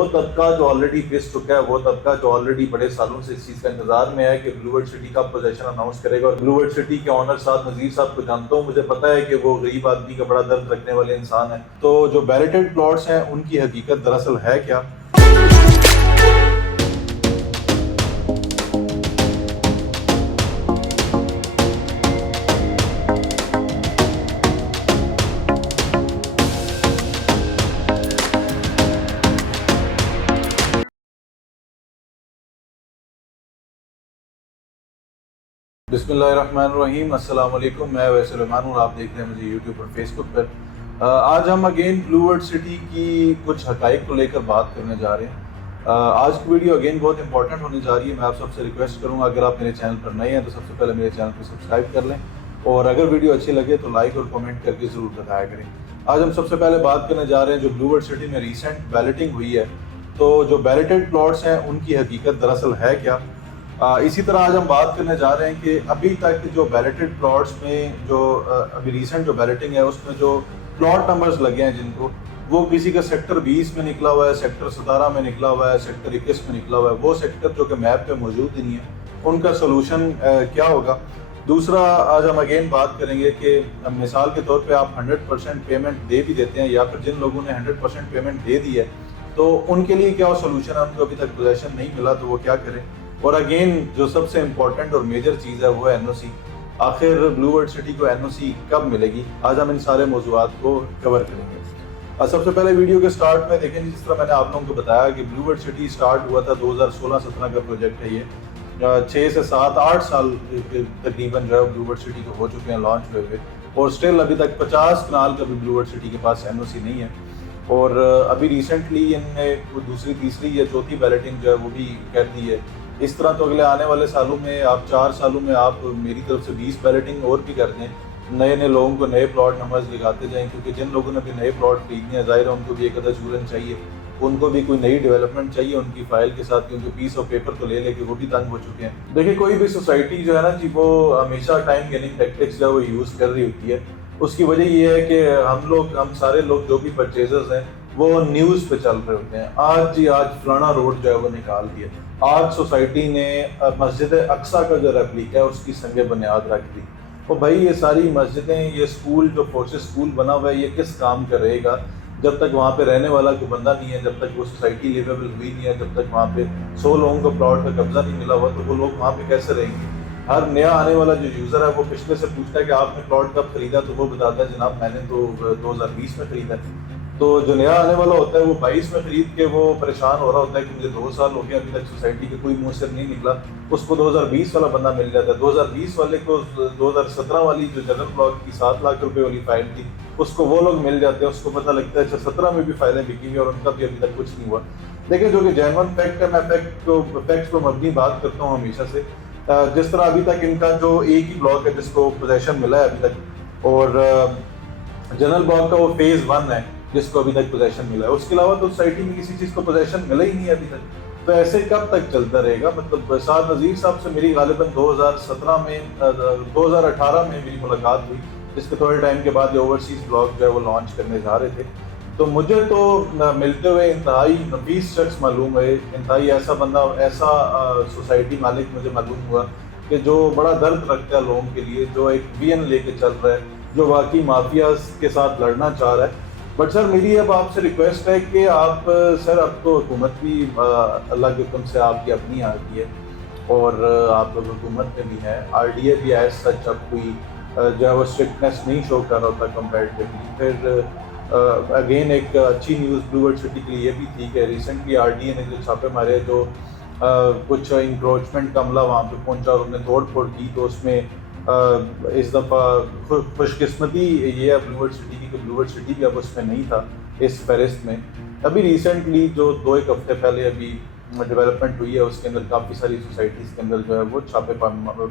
وہ طبقہ جو آلریڈی پس چکا ہے، وہ طبقہ جو آلریڈی بڑے سالوں سے اس چیز کا انتظار میں ہے کہ بلو ورلڈ سٹی کا پوزیشن اناؤنس کرے گا. اور بلو ورلڈ سٹی کے آنر صاحب نذیر صاحب کو جانتا ہوں، مجھے پتا ہے کہ وہ غریب آدمی کا بڑا درد رکھنے والے انسان ہیں. تو جو بیریٹڈ پلاٹس ہیں ان کی حقیقت دراصل ہے کیا؟ بسم اللہ الرحمن الرحیم. السلام علیکم. میں ویسے سلیمان ہوں، آپ دیکھ رہے ہیں مجھے یوٹیوب اور فیس بک پر. آج ہم اگین بلو ورلڈ سٹی کی کچھ حقائق کو لے کر بات کرنے جا رہے ہیں. آج کی ویڈیو اگین بہت امپورٹنٹ ہونے جا رہی ہے. میں آپ سب سے ریکویسٹ کروں گا اگر آپ میرے چینل پر نئے ہیں تو سب سے پہلے میرے چینل کو سبسکرائب کر لیں، اور اگر ویڈیو اچھی لگے تو لائک اور کمنٹ کر کے ضرور بتایا کریں. آج ہم سب سے پہلے بات کرنے جا رہے ہیں جو بلو ورلڈ سٹی میں ریسنٹ بیلٹنگ ہوئی ہے، تو جو بیلٹڈ پلاٹس ہیں ان کی حقیقت دراصل ہے کیا. اسی طرح آج ہم بات کرنے جا رہے ہیں کہ ابھی تک جو بیلٹڈ پلاٹس میں جو ابھی ریسنٹ جو بیلٹنگ ہے اس میں جو پلاٹ نمبرز لگے ہیں جن کو، وہ کسی کا سیکٹر 20 میں نکلا ہوا ہے، سیکٹر 17 میں نکلا ہوا ہے، سیکٹر 21 میں نکلا ہوا ہے. وہ سیکٹر جو کہ میپ پہ موجود ہی نہیں ہے، ان کا سولوشن کیا ہوگا. دوسرا آج ہم اگین بات کریں گے کہ مثال کے طور پہ آپ 100% پیمنٹ دے بھی دیتے ہیں، یا پھر جن لوگوں نے 100% پیمنٹ دے دی ہے تو ان کے لیے کیا سولوشن ہے، ان کو ابھی تک پوزیشن نہیں ملا تو وہ کیا کریں. اور اگین جو سب سے امپورٹنٹ اور میجر چیز ہے وہ ہے NOC. آخر بلو ورلڈ سٹی کو NOC کب ملے گی. آج ہم ان سارے موضوعات کو کور کریں گے. سب سے پہلے ویڈیو کے سٹارٹ میں دیکھیں، جس طرح میں نے آپ لوگوں کو بتایا کہ بلو ورلڈ سٹی سٹارٹ ہوا تھا 2016-17 کا پروجیکٹ ہے. یہ 6 سے 7-8 سال تقریباً جو ہے بلو ورلڈ سٹی کو ہو چکے ہیں لانچ ہوئے، اور سٹل ابھی تک 50 کنال کا بھی بلو ورلڈ سٹی کے پاس NOC نہیں ہے. اور ابھی ریسنٹلی ان نے دوسری تیسری یا چوتھی بیلٹنگ جو ہے وہ بھی کر دی ہے. اس طرح تو اگلے آنے والے سالوں میں آپ 4 سالوں میں آپ میری طرف سے 20 بیلٹنگ اور بھی کر دیں، نئے نئے لوگوں کو نئے پلاٹ نمبرز لگاتے جائیں، کیونکہ جن لوگوں نے بھی نئے پلاٹ خریدنے ہیں ظاہر ہے ان کو بھی ایک ادھا چورن چاہیے، ان کو بھی کوئی نئی ڈیولپمنٹ چاہیے ان کی فائل کے ساتھ، کیونکہ پیس آف پیپر تو لے کے وہ بھی تنگ ہو چکے ہیں. دیکھیں کوئی بھی سوسائٹی جو ہے نا جی، وہ ہمیشہ ٹائم گیننگ ٹیکٹکس جو ہے وہ یوز کر رہی ہوتی ہے. اس کی وجہ یہ ہے کہ ہم سارے لوگ جو بھی پرچیزرز ہیں وہ نیوز پہ چل رہے ہوتے ہیں. آج فلانا روڈ جو ہے وہ نکال دیا، آج سوسائٹی نے مسجد اقصیٰ کا جو ریپلیکا ہے اس کی سنگ بنیاد رکھ دی. اور بھائی یہ ساری مسجدیں، یہ اسکول جو فورسز اسکول بنا ہوا ہے، یہ کس کام کا رہے گا جب تک وہاں پہ رہنے والا کوئی بندہ نہیں ہے، جب تک وہ سوسائٹی لیویبل ہوئی نہیں ہے، جب تک وہاں پہ 100 لوگوں کو پلاٹ کا قبضہ نہیں ملا ہوا، تو وہ لوگ وہاں پہ کیسے رہیں گے. ہر نیا آنے والا جو یوزر ہے وہ پچھلے سے پوچھتا ہے کہ آپ نے پلاٹ کب خریدا، تو وہ بتاتا ہے جناب میں نے تو 2020 میں خریدا ہے. تو جو نیا آنے والا ہوتا ہے وہ 22 میں خرید کے وہ پریشان ہو رہا ہوتا ہے کہ مجھے 2 سال ہو گیا ابھی تک سوسائٹی کے کوئی منہ سے نہیں نکلا. اس کو 2020 والا بندہ مل جاتا ہے. 2020 والے کو 2017 والی جو جنرل بلاک کی 7 لاکھ روپے والی فائل تھی اس کو وہ لوگ مل جاتے ہیں. اس کو پتہ لگتا ہے اچھا 17 میں بھی فائلیں بکی ہوئی اور ان کا بھی ابھی تک کچھ نہیں ہوا. دیکھیں جو کہ جینون فیکٹ ہے، میں فیکٹس کو مبنی بات کرتا ہوں ہمیشہ سے. جس طرح ابھی تک ان کا جو ایک ہی بلاک ہے جس کو پوزیشن ملا ہے ابھی تک، اور جنرل بلاک کا وہ فیز 1 ہے جس کو ابھی تک پوزیشن ملا ہے. اس کے علاوہ تو سوسائٹی میں کسی چیز کو پوزیشن ملا ہی نہیں ہے ابھی تک. تو ایسے کب تک چلتا رہے گا. مطلب سعد نذیر صاحب سے میری غالباً 2018 میں میری ملاقات ہوئی، جس کے تھوڑے ٹائم کے بعد یہ اوورسیز بلاگ جو ہے وہ لانچ کرنے جا رہے تھے. تو مجھے تو ملتے ہوئے انتہائی نفیس شخص معلوم ہوئے، انتہائی ایسا بندہ، ایسا سوسائٹی مالک مجھے معلوم ہوا کہ جو بڑا درد رکھتا ہے لوگوں کے لیے، جو ایک وین لے کے چل رہا ہے، جو واقعی مافیاز کے ساتھ لڑنا چاہ رہا ہے. بٹ سر میری اب آپ سے ریکویسٹ ہے کہ آپ سر، اب تو حکومت بھی اللہ کے حکم سے آپ کی اپنی آ گئی ہے، اور آپ لوگ حکومت میں بھی ہیں. RDA بھی ایز سچ اب کوئی جو ہے وہ اسٹرکٹنیس نہیں شو کر رہا ہوتا کمپیریٹیولی. پھر اگین ایک اچھی نیوز بلو ورلڈ سٹی کے لیے بھی تھی کہ ریسنٹلی RDA نے جو چھاپے مارے، جو کچھ انکروچمنٹ کا عملہ وہاں پہ پہنچا اور انہوں نے توڑ پھوڑ کی، تو اس میں اس دفعہ خوش قسمتی یہ ہے بلو ورلڈ سٹی کی کہ بلو ورلڈ سٹی بھی اب اس میں نہیں تھا اس فہرست میں. ابھی ریسنٹلی جو 2-1 ہفتے پہلے ابھی ڈیولپمنٹ ہوئی ہے، اس کے اندر کافی ساری سوسائٹیز کے اندر جو ہے وہ چھاپے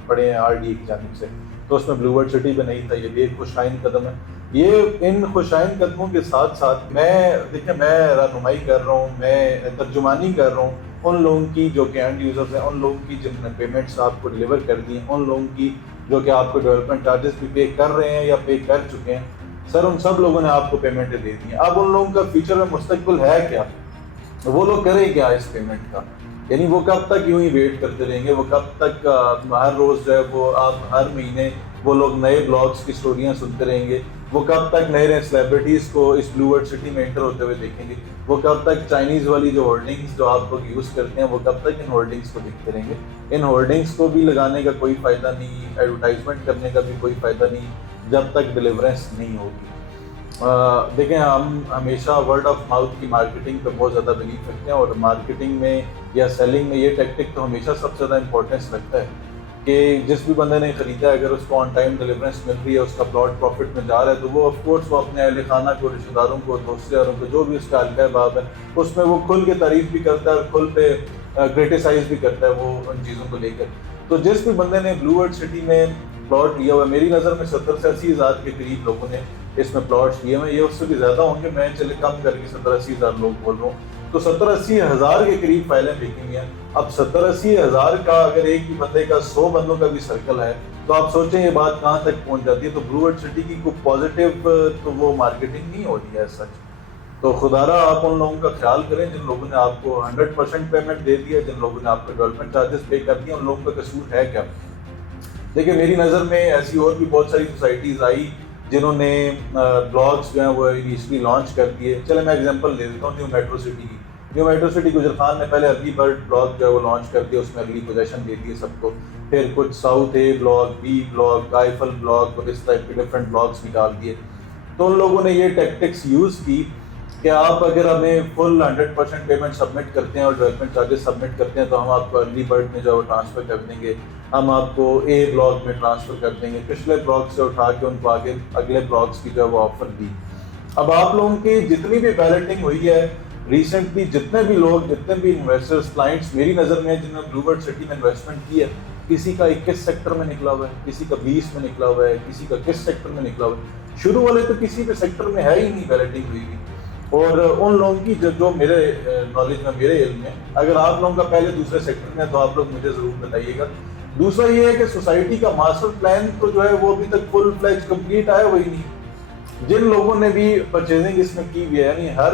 پڑے ہیں RDA کی جانب سے، تو اس میں بلو ورلڈ سٹی پہ نہیں تھا. یہ بھی ایک خوشائن قدم ہے. یہ ان خوشائن قدموں کے ساتھ ساتھ میں رہنمائی کر رہا ہوں، میں ترجمانی کر رہا ہوں ان لوگوں کی جو کہ اینڈ یوزرز ہیں، ان لوگوں کی جن نے پیمنٹس آپ کو ڈلیور کر دی ہیں، ان لوگوں کی جو کہ آپ کو ڈیولپمنٹ چارجز بھی پے کر رہے ہیں یا پے کر چکے ہیں. سر ان سب لوگوں نے آپ کو پیمنٹیں دے دی ہیں. اب ان لوگوں کا فیوچر میں مستقبل ہے کیا؟ وہ لوگ کریں کیا اس پیمنٹ کا؟ یعنی وہ کب تک یوں ہی ویٹ کرتے رہیں گے؟ وہ کب تک ہر روز جو ہے وہ آپ ہر مہینے وہ لوگ نئے بلاگس کی اسٹوریاں سنتے رہیں گے؟ وہ کب تک نئے نئے سیلیبریٹیز کو اس بلو ورلڈ سٹی میں انٹر ہوتے ہوئے دیکھیں گے؟ وہ کب تک چائنیز والی جو ہولڈنگس جو آپ لوگ یوز کرتے ہیں وہ کب تک ان ہولڈنگس کو دیکھتے رہیں گے؟ ان ہولڈنگس کو بھی لگانے کا کوئی فائدہ نہیں، ایڈورٹائزمنٹ کرنے کا بھی کوئی فائدہ نہیں جب تک ڈیلیورنس نہیں ہوگی۔ دیکھیں، ہم ہمیشہ ورڈ آف ماؤتھ کی مارکیٹنگ پہ بہت زیادہ بلیو رکھتے ہیں، اور مارکیٹنگ میں یا سیلنگ میں یہ ٹیکٹک تو ہمیشہ سب سے زیادہ امپورٹنس رکھتا ہے کہ جس بھی بندے نے خریدا ہے اگر اس کو آن ٹائم ڈیلیورنس مل رہی ہے، اس کا پلاٹ پروفٹ میں جا رہا ہے، تو وہ آف کورس وہ اپنے اہل خانہ کو، رشتہ داروں کو، دوست یاروں کو، جو بھی اس کا حلقہ باب ہے، اس میں وہ کھل کے تعریف بھی کرتا ہے اور کھل پہ کرٹیسائز بھی کرتا ہے وہ ان چیزوں کو لے کر۔ تو جس بھی بندے نے بلو ورلڈ سٹی میں پلاٹ لیا ہوا ہے، میری نظر میں 70 سے 80 ہزار کے قریب لوگوں نے اس میں پلاٹس لیے ہیں، یہ اس سے بھی زیادہ ہوں گے، میں چلے کم کر کے 70-80 ہزار لوگ بول رہا ہوں، تو 70-80 ہزار کے قریب فائلیں بکی ہوئی ہیں۔ اب 70-80 ہزار کا اگر ایک بھی بندے کا 100 بندوں کا بھی سرکل ہے تو آپ سوچیں یہ بات کہاں تک پہنچ جاتی ہے۔ تو بلو ورلڈ سٹی کی کوئی پازیٹیو تو وہ مارکیٹنگ نہیں ہو رہی ہے سچ۔ تو خدا را آپ ان لوگوں کا خیال کریں جن لوگوں نے آپ کو 100% پیمنٹ دے دیا، جن لوگوں نے آپ کو ڈیولپمنٹ چارجز پے کر دیا، ان لوگوں کا قصور ہے کیا؟ دیکھیں، میری نظر میں ایسی اور بھی بہت ساری سوسائٹیز آئی جنہوں نے بلاگس جو ہیں وہ انیشلی لانچ کر دیے۔ چلے میں ایگزامپل دے دیتا ہوں نیو میٹرو سٹی کی۔ نیو میٹرو سٹی گجر خان نے پہلے ارلی برڈ بلاگ جو ہے وہ لانچ کر دیا، اس میں ارلی پوزیشن دے دی سب کو، پھر کچھ south A block, B block, eiffel block اور اس ٹائپ کے ڈفرینٹ بلاگس نکال دیے۔ تو ان لوگوں نے یہ ٹیکٹکس یوز کی کہ آپ اگر ہمیں فل 100% پیمنٹ سبمٹ کرتے ہیں اور ڈیولپمنٹ چارجز سبمٹ کرتے ہیں تو ہم آپ کو ارلی برڈ میں جو ہے وہ ٹرانسفر کر دیں گے، ہم آپ کو اے بلاک میں ٹرانسفر کر دیں گے، پچھلے بلاک سے اٹھا کے ان کو آگے اگلے بلاکس کی جو ہے وہ آفر دی۔ اب آپ لوگوں کی جتنی بھی بیلٹنگ ہوئی ہے ریسنٹلی، جتنے بھی لوگ، جتنے بھی انویسٹرز، کلائنٹس میری نظر میں جنہوں نے بلو ورلڈ سٹی میں انویسٹمنٹ کی ہے، کسی کا 21 سیکٹر میں نکلا ہوا ہے، کسی کا 20 میں نکلا ہوا ہے، کسی کا کس سیکٹر میں نکلا ہوا ہے، شروع والے تو کسی بھی سیکٹر میں ہے ہی نہیں بیلٹنگ ہوئی ہوئی۔ اور ان لوگوں کی جو میرے نالج میں، میرے علم میں، اگر آپ لوگوں کا پہلے دوسرے سیکٹر میں ہے تو آپ لوگ مجھے ضرور بتائیے گا۔ دوسرا یہ ہے کہ سوسائٹی کا ماسٹر پلان تو جو ہے وہ ابھی تک فل فلیج کمپلیٹ آیا وہی نہیں۔ جن لوگوں نے بھی پرچیزنگ اس میں کی ہوئی ہے، یعنی ہر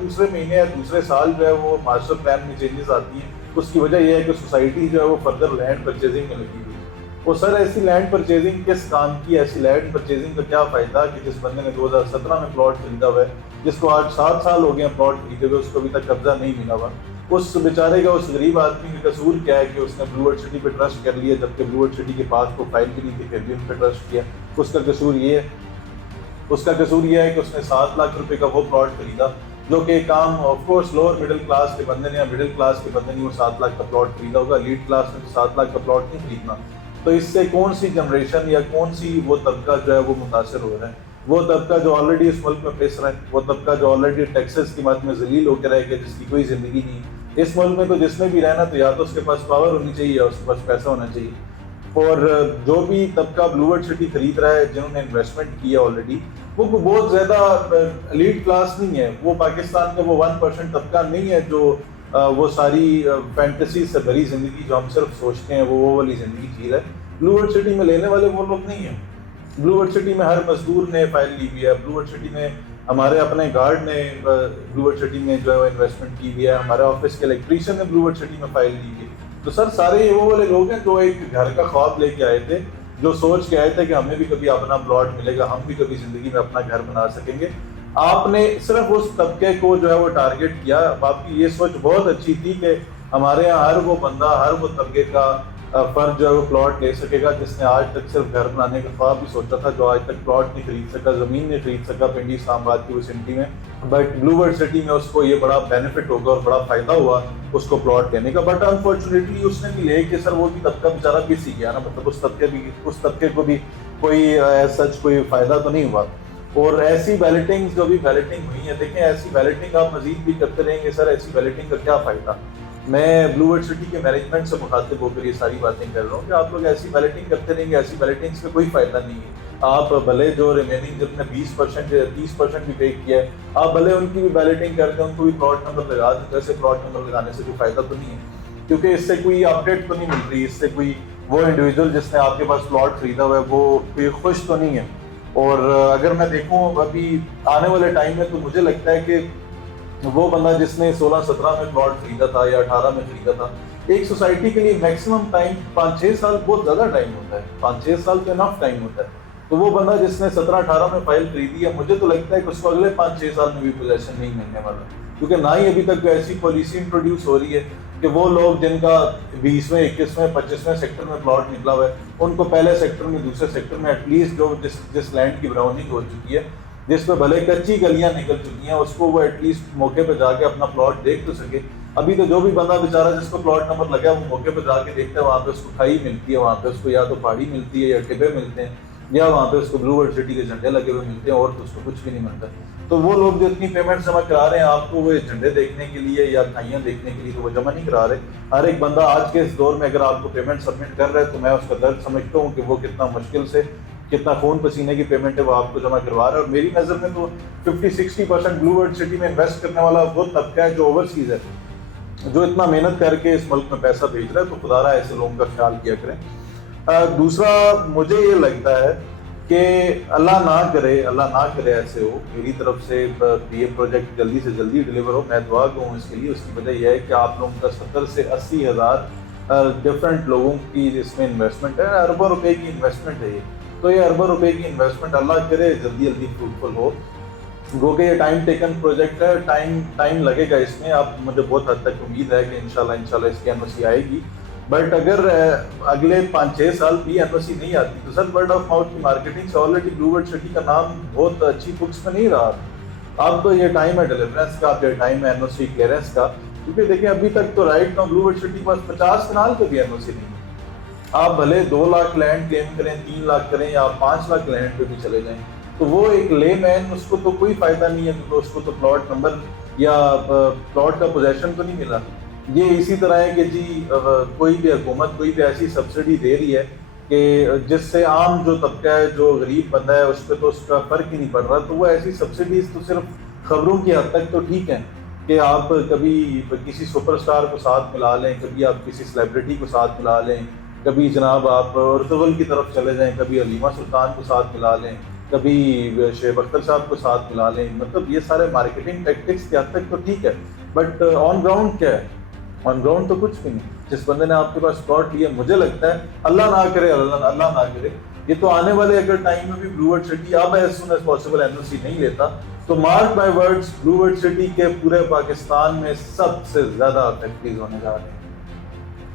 دوسرے مہینے یا دوسرے سال جو ہے وہ ماسٹر پلان میں چینجز آتی ہیں، اس کی وجہ یہ ہے کہ سوسائٹی جو ہے وہ فردر لینڈ پرچیزنگ میں لگی ہوئی ہے۔ وہ سر ایسی لینڈ پرچیزنگ کس کام کی؟ ایسی لینڈ پرچیزنگ کا کیا فائدہ کہ جس بندے نے 2017 میں پلاٹ خریدا ہوا ہے، جس کو آج 7 سال ہو گئے ہیں پلاٹ خریدے ہوئے، اس کو ابھی تک قبضہ نہیں ملا ہوا، اس بیچارے کا، اس غریب آدمی کا قصور کیا ہے کہ اس نے بلو ورلڈ سٹی پہ ٹرسٹ کر لیا جبکہ بلو ورلڈ سٹی کے پاس کو فائل بھی نہیں تھی، پھر بھی ان پہ ٹرسٹ کیا؟ اس کا قصور یہ ہے، اس کا قصور یہ ہے کہ اس نے 7 لاکھ روپے کا وہ پلاٹ خریدا جو کہ کام of course lower middle class کے بندے نے یا مڈل کلاس کے بندے نے وہ 7 لاکھ کا پلاٹ خریدا ہوگا، لیڈ کلاس نے تو 7 لاکھ کا پلاٹ نہیں خریدنا۔ تو اس سے کون سی جنریشن یا کون سی وہ طبقہ جو ہے وہ متاثر ہو رہا ہے؟ وہ طبقہ جو آلریڈی اس ملک میں پھنس رہا ہے، وہ طبقہ جو آلریڈی ٹیکسز کی بات میں ذلیل ہو کے رہ گیا، جس کی کوئی زندگی نہیں۔ اس ملک میں تو جس نے بھی رہنا تو یا تو اس کے پاس پاور ہونی چاہیے یا اس کے پاس پیسہ ہونا چاہیے۔ اور جو بھی طبقہ بلو ورلڈ سٹی خرید رہا ہے، جنہوں نے انویسٹمنٹ کی ہے آلریڈی، وہ بہت زیادہ ایلیٹ کلاس نہیں ہے، وہ پاکستان کا وہ 1% طبقہ نہیں ہے جو وہ ساری فینٹیسی سے بھری زندگی جو ہم صرف سوچتے ہیں وہ والی زندگی جی رہا ہے۔ بلو ورلڈ سٹی میں لینے والے وہ لوگ نہیں ہیں۔ بلو ورلڈ سٹی میں ہر مزدور نے فائل لی ہوئی ہے، بلو ورلڈ سٹی میں ہمارے اپنے گارڈ نے بلو ورلڈ سٹی میں جو ہے انویسٹمنٹ کی ہوئی ہے، ہمارے آفس کے الیکٹریشین نے بلو ورلڈ سٹی میں فائل لی ہوئی ہے۔ تو سر سارے یہ وہ والے لوگ ہیں جو ایک گھر کا خواب لے کے آئے تھے، جو سوچ کے آئے تھے کہ ہمیں بھی کبھی اپنا پلاٹ ملے گا، ہم بھی کبھی زندگی میں اپنا گھر بنا سکیں گے۔ آپ نے صرف اس طبقے کو جو ہے وہ ٹارگٹ کیا۔ آپ کی یہ سوچ بہت اچھی تھی کہ ہمارے یہاں ہر وہ بندہ، ہر وہ طبقے کا فرد جو ہے وہ پلاٹ لے سکے گا جس نے آج تک صرف گھر بنانے کا خواب بھی سوچا تھا، جو آج تک پلاٹ نہیں خرید سکا، زمین نہیں خرید سکا پنڈی اسلام آباد کی وسینٹی میں، بٹ بلو ورلڈ سٹی میں اس کو یہ بڑا بینیفٹ ہوگا اور بڑا فائدہ ہوا اس کو پلاٹ لینے کا۔ بٹ انفارچونیٹلی اس نے بھی لے کے سر وہ بھی طبقہ بیچارہ پس ہی گیا نا، مطلب اس طبقے کو بھی کوئی سچ کوئی فائدہ تو نہیں ہوا۔ اور ایسی بیلٹنگ جو بھی بیلٹنگ ہوئی ہے، دیکھیں ایسی بیلٹنگ آپ مزید بھی کرتے رہیں گے، سر ایسی بیلٹنگ کا کیا فائدہ؟ میں بلو ورلڈ سٹی کے مینجمنٹ سے مخاطب ہو کر یہ ساری باتیں کر رہا ہوں کہ آپ لوگ ایسی بیلٹنگ کرتے رہیں گے، ایسی بیلٹنگ سے کوئی فائدہ نہیں ہے۔ آپ بھلے جو ریمیننگ جب نے 20% یا 30% بھی پے کیا ہے، آپ بھلے ان کی بھی بیلٹنگ کر دیں، ان کو بھی پلاٹ نمبر لگا دیں، ویسے پلاٹ نمبر لگانے سے کوئی فائدہ تو نہیں ہے، کیونکہ اس سے کوئی اپڈیٹ تو نہیں مل رہی، اس سے کوئی وہ انڈیویجول جس نے آپ کے پاس پلاٹ خریدا ہوا ہے وہ کوئی خوش تو نہیں ہے۔ اور اگر میں دیکھوں ابھی آنے والے ٹائم میں تو مجھے لگتا ہے کہ وہ بندہ جس نے 16-17 میں پلاٹ خریدا تھا یا 18 میں خریدا تھا، ایک سوسائٹی کے لیے میکسیمم ٹائم 5-6 سال بہت زیادہ ٹائم ہوتا ہے، 5-6 سال تو انف ٹائم ہوتا ہے. تو وہ بندہ جس نے 17-18 میں فائل خریدی ہے، مجھے تو لگتا ہے کہ اس کو اگلے 5-6 سال میں بھی پوزیشن نہیں ملنے والا، کیونکہ نہ ہی ابھی تک کوئی ایسی پالیسی انٹروڈیوس ہو رہی ہے کہ وہ لوگ جن کا 20ویں 21ویں 25ویں سیکٹر میں پلاٹ نکلا ہوا ہے، ان کو پہلے سیکٹر میں دوسرے سیکٹر میں ایٹ لیسٹ جو جس لینڈ کی براؤننگ ہو چکی ہے، جس میں بھلے کچی گلیاں نکل چکی ہیں، اس کو وہ ایٹ لیسٹ موقع پہ جا کے اپنا پلاٹ دیکھ تو سکے. ابھی تو جو بھی بندہ بیچارہ جس کو پلاٹ نمبر لگا ہے وہ موقع پہ جا کے دیکھتا ہے، وہاں پہ اس کو کھائی ملتی ہے، وہاں پہ اس کو یا تو پہاڑی ملتی ہے یا ٹبے ملتے ہیں، یا وہاں پہ اس کو بلو ورلڈ سٹی کے جھنڈے لگے ہوئے ملتے ہیں، اور تو اس کو کچھ بھی نہیں ملتا. تو وہ لوگ جو اتنی پیمنٹ جمع کرا رہے ہیں آپ کو وہ جھنڈے دیکھنے کے لیے یا کھائیاں دیکھنے کے لیے، تو وہ جمع نہیں کرا رہے. ہر ایک بندہ آج کے اس دور میں اگر آپ کو پیمنٹ سبمٹ کر رہا ہے تو میں اس کا درد سمجھتا ہوں کہ وہ کتنا مشکل سے، کتنا خون پسینے کی پیمنٹ ہے وہ آپ کو جمع کروا رہا ہے. اور میری نظر میں تو 50-60% بلو ورلڈ سٹی میں انویسٹ کرنے والا وہ طبقہ ہے جو اوورسیز ہے، جو اتنا محنت کر کے اس ملک میں پیسہ بھیج رہا ہے. تو خدا رہا ایسے لوگوں کا خیال کیا کریں. دوسرا مجھے یہ لگتا ہے کہ اللہ نہ کرے ایسے ہو، میری طرف سے یہ پروجیکٹ جلدی سے جلدی ڈلیور ہو، میں دعا کروں اس کے لیے. اس کی وجہ یہ ہے کہ آپ لوگوں کا 70 سے 80 ہزار ڈفرینٹ لوگوں کی اس میں انویسٹمنٹ ہے، اربوں روپے کی انویسٹمنٹ ہے یہ. تو یہ اربوں روپے کی انویسٹمنٹ اللہ کرے جلدی فروٹفل ہو. گو کہ یہ ٹائم ٹیکن پروجیکٹ ہے، ٹائم لگے گا اس میں. اب مجھے بہت حد تک امید ہے کہ انشاءاللہ اس کی NOC آئے گی. بٹ اگر اگلے 5-6 سال بھی NOC نہیں آتی تو سر ورڈ آف ماؤتھ کی مارکیٹنگ سے آلریڈی بلو ورلڈ سٹی کا نام بہت اچھی بکس میں نہیں رہا. اب تو یہ ٹائم ہے ڈیلیورنس کا، اب یہ ٹائم ہے NOC کلیئرنس کا. کیونکہ دیکھیں ابھی تک تو right now Blue World City پاس 50 کنال پہ بھی NOC نہیں ہے. آپ بھلے 2 لاکھ لینڈ کلیم کریں، 3 لاکھ کریں، یا آپ 5 لاکھ لینڈ پہ بھی چلے جائیں، تو وہ ایک لے مین اس کو تو کوئی فائدہ نہیں ہے، کیونکہ اس کو تو پلاٹ نمبر یا پلاٹ کا پوزیشن تو نہیں ملا. یہ اسی طرح ہے کہ جی کوئی بھی حکومت کوئی بھی ایسی سبسڈی دے رہی ہے کہ جس سے عام جو طبقہ ہے، جو غریب بندہ ہے، اس پہ تو اس کا فرق ہی نہیں پڑ رہا. تو وہ ایسی سبسڈیز تو صرف خبروں کی حد تک تو ٹھیک ہیں کہ آپ کبھی کسی سپر سٹار کو ساتھ ملا لیں، کبھی آپ کسی سیلیبریٹی کو ساتھ ملا لیں، کبھی جناب آپ ارطغرل کی طرف چلے جائیں، کبھی حلیمہ سلطان کو ساتھ ملا لیں، کبھی شعیب اختر صاحب کو ساتھ ملا لیں. مطلب یہ سارے مارکیٹنگ ٹیکٹکس کی حد تک تو ٹھیک ہے، بٹ آن گراؤنڈ کیا ہے؟ آن گراؤنڈ تو کچھ بھی نہیں. جس بندے نے آپ کے پاس پلاٹ لیا، مجھے لگتا ہے اللہ نہ کرے یہ تو آنے والے اگر ٹائم میں بھی بلو ورلڈ سٹی اب as soon as possible NOC نہیں لیتا تو mark my words blue World city کے پورے پاکستان میں سب سے زیادہ فیکٹریز ہونے جا رہے ہیں.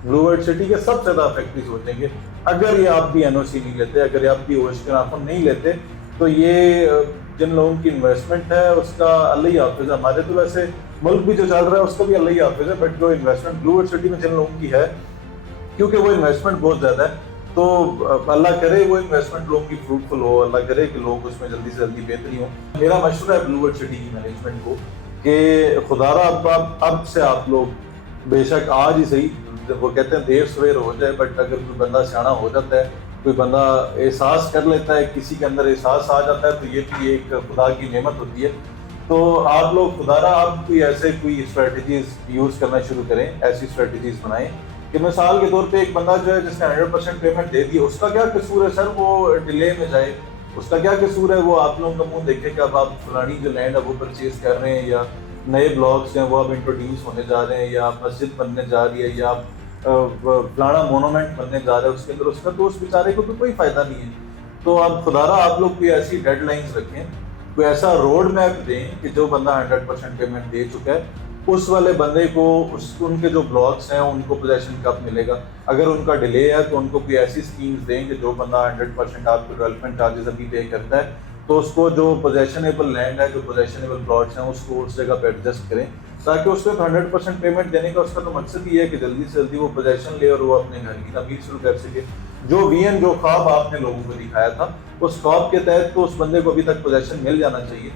بلو ورلڈ سٹی کے سب سے زیادہ فیکٹریز ہو جائیں گے اگر یہ آپ بھی NOC نہیں لیتے، اگر یہ آپ بھی ہوش کے ناخن نہیں لیتے. تو یہ جن لوگوں کی انویسٹمنٹ ہے اس کا اللہ ہی حافظ ہے. ہمارے تو ویسے ملک بھی جو چل رہا ہے اس کا بھی اللہ ہی حافظ ہے، بٹ جو انویسٹمنٹ بلو ورلڈ سٹی میں جن لوگوں کی ہے، کیونکہ وہ انویسٹمنٹ بہت زیادہ ہے، تو اللہ کرے وہ انویسٹمنٹ لوگوں کی فروٹفل ہو، اللہ کرے کہ لوگ اس میں جلدی سے جلدی بہتری ہو. میرا مشورہ ہے بلو ورلڈ سٹی کی مینجمنٹ کو کہ خدا را اب سے آپ لوگ بے شک آج ہی صحیح، وہ کہتے ہیں دیر سویر ہو جائے، بٹ اگر کوئی بندہ سیاڑا ہو جاتا ہے، کوئی بندہ احساس کر لیتا ہے، کسی کے اندر احساس آ جاتا ہے، تو یہ بھی ایک خدا کی نعمت ہوتی ہے. تو آپ لوگ خدا را آپ کوئی اسٹریٹجیز یوز کرنا شروع کریں، ایسی اسٹریٹجیز بنائیں کہ مثال کے طور پہ ایک بندہ جو ہے جس نے 100% پیمنٹ دے دی، اس کا کیا قصور ہے سر وہ ڈیلے میں جائے؟ اس کا کیا قصور ہے وہ آپ لوگوں کا منہ دیکھے کہ اب آپ فلانی جو لینڈ ہے وہ پرچیز کر رہے ہیں، یا نئے بلاکس ہیں وہ اب انٹروڈیوس ہونے جا رہے ہیں، یا مسجد بننے جا رہی ہے، یا فلانا مونومنٹ بننے جا رہا ہے، اس کے اندر اس کا تو اس بیچارے کو تو کوئی فائدہ نہیں ہے. تو اب خدا را آپ لوگ کوئی ایسی ڈیڈ لائنس رکھیں، کوئی ایسا روڈ میپ دیں کہ جو بندہ 100% پیمنٹ دے چکا ہے اس والے بندے کو ان کے جو بلاکس ہیں ان کو پوزیشن کب ملے گا. اگر ان کا ڈیلے ہے تو ان کو کوئی ایسی اسکیمز دیں کہ جو بندہ 100% آپ کو ڈیولپمنٹ چارجز ابھی پے کرتا ہے تو اس کو جو پوزیشنیبل لینڈ ہے، جو پوزیشنیبل پلاٹس ہیں، اس کو اس جگہ پہ ایڈجسٹ کریں، تاکہ اس پہ 100% پیمنٹ دینے کا اس کا تو مقصد یہ ہے کہ جلدی سے جلدی وہ پوزیشن لے اور وہ اپنے گھر کی تعمیر شروع کر سکے. جو ویژن، جو خواب آپ نے لوگوں کو دکھایا تھا، اس خواب کے تحت تو اس بندے کو ابھی تک پوزیشن مل جانا چاہیے.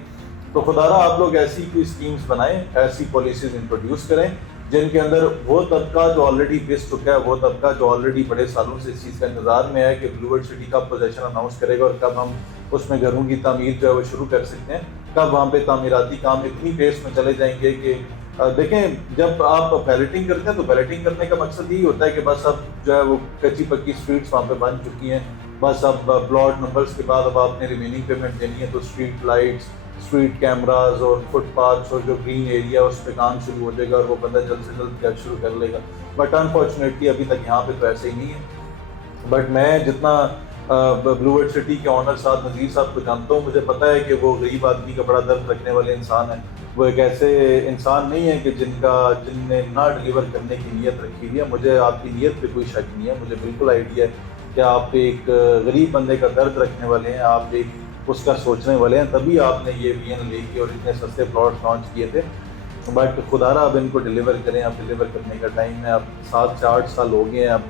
تو خدا را آپ لوگ ایسی کوئی اسکیمز بنائیں، ایسی پالیسیز انٹروڈیوس کریں جن کے اندر وہ طبقہ جو آلریڈی پس چکا ہے، وہ طبقہ جو آلریڈی بڑے سالوں سے اس چیز کا انتظار میں ہے کہ بلو ورلڈ سٹی کب پوزیشن اناؤنس کرے گا اور کب ہم اس میں گھروں کی تعمیر جو ہے وہ شروع کر سکتے ہیں، کب وہاں پہ تعمیراتی کام اتنی پیس میں چلے جائیں گے کہ دیکھیں جب آپ بیلٹنگ کرتے ہیں تو بیلٹنگ کرنے کا مقصد یہی ہوتا ہے کہ بس اب جو ہے وہ کچی پکی اسٹریٹس وہاں پہ بن چکی ہیں، بس اب پلاٹ نمبرز کے بعد اب آپ نے ریمیننگ پیمنٹ دینی ہے، تو اسٹریٹ لائٹس، اسٹریٹ کیمراز اور فٹ پاتھس اور جو گرین ایریا اس پہ کام شروع ہو جائے گا اور وہ بندہ جلد سے جلد کیا شروع کر لے گا. بٹ انفارچونیٹلی ابھی تک یہاں پہ تو ایسے ہی نہیں ہے. بٹ میں جتنا بلو ورلڈ سٹی کے آنر صاحب نذیر صاحب کو جانتا ہوں, مجھے پتہ ہے کہ وہ غریب آدمی کا بڑا درد رکھنے والے انسان ہیں. وہ ایک ایسے انسان نہیں ہے کہ جن نے نہ ڈلیور کرنے کی نیت رکھی ہوئی ہے. مجھے آپ کی نیت پہ کوئی شک نہیں ہے, مجھے بالکل آئیڈیا ہے کہ آپ ایک غریب بندے کا درد رکھنے والے ہیں, آپ ایک اس کا سوچنے والے ہیں, تبھی آپ نے یہ وی این لے کے اور اتنے سستے پلاٹس لانچ کیے تھے. بٹ خدا رہا اب ان کو ڈلیور کریں, اب ڈلیور کرنے کا ٹائم ہے. اب 7 سے 8 سال ہو گئے ہیں. اب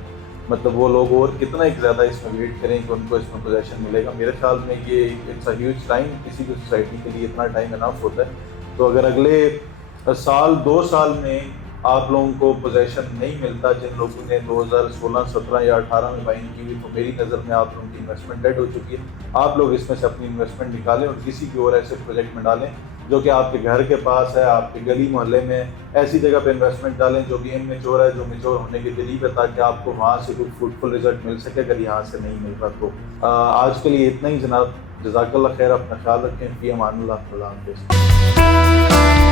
مطلب وہ لوگ اور کتنا ایک زیادہ اس میں ویٹ کریں کہ ان کو اس میں پوزیشن ملے گا. میرے خیال میں یہ اٹس اے ہیوج ٹائم, کسی بھی سوسائٹی کے لیے اتنا ٹائم انف ہوتا ہے. تو اگر اگلے سال 2 سال میں آپ لوگوں کو پوزیشن نہیں ملتا جن لوگوں نے 2016 17 یا 18 میں بائنگ کی ہوئی, تو میری نظر میں آپ لوگوں کی انویسٹمنٹ ڈیڈ ہو چکی ہے. آپ لوگ اس میں سے اپنی انویسٹمنٹ نکالیں اور کسی بھی اور ایسے پروجیکٹ میں ڈالیں جو کہ آپ کے گھر کے پاس ہے, آپ کے گلی محلے میں, ایسی جگہ پہ انویسٹمنٹ ڈالیں جو کہ میچور ہے, جو میچور ہونے کے قریب ہے, تاکہ آپ کو وہاں سے کوئی فروٹفل رزلٹ مل سکے اگر یہاں سے نہیں مل رہا تو. آج کے لیے اتنا ہی جناب. جزاک اللہ خیر, اپنا خیال رکھیں. فی امان اللہ. اللہ حافظ.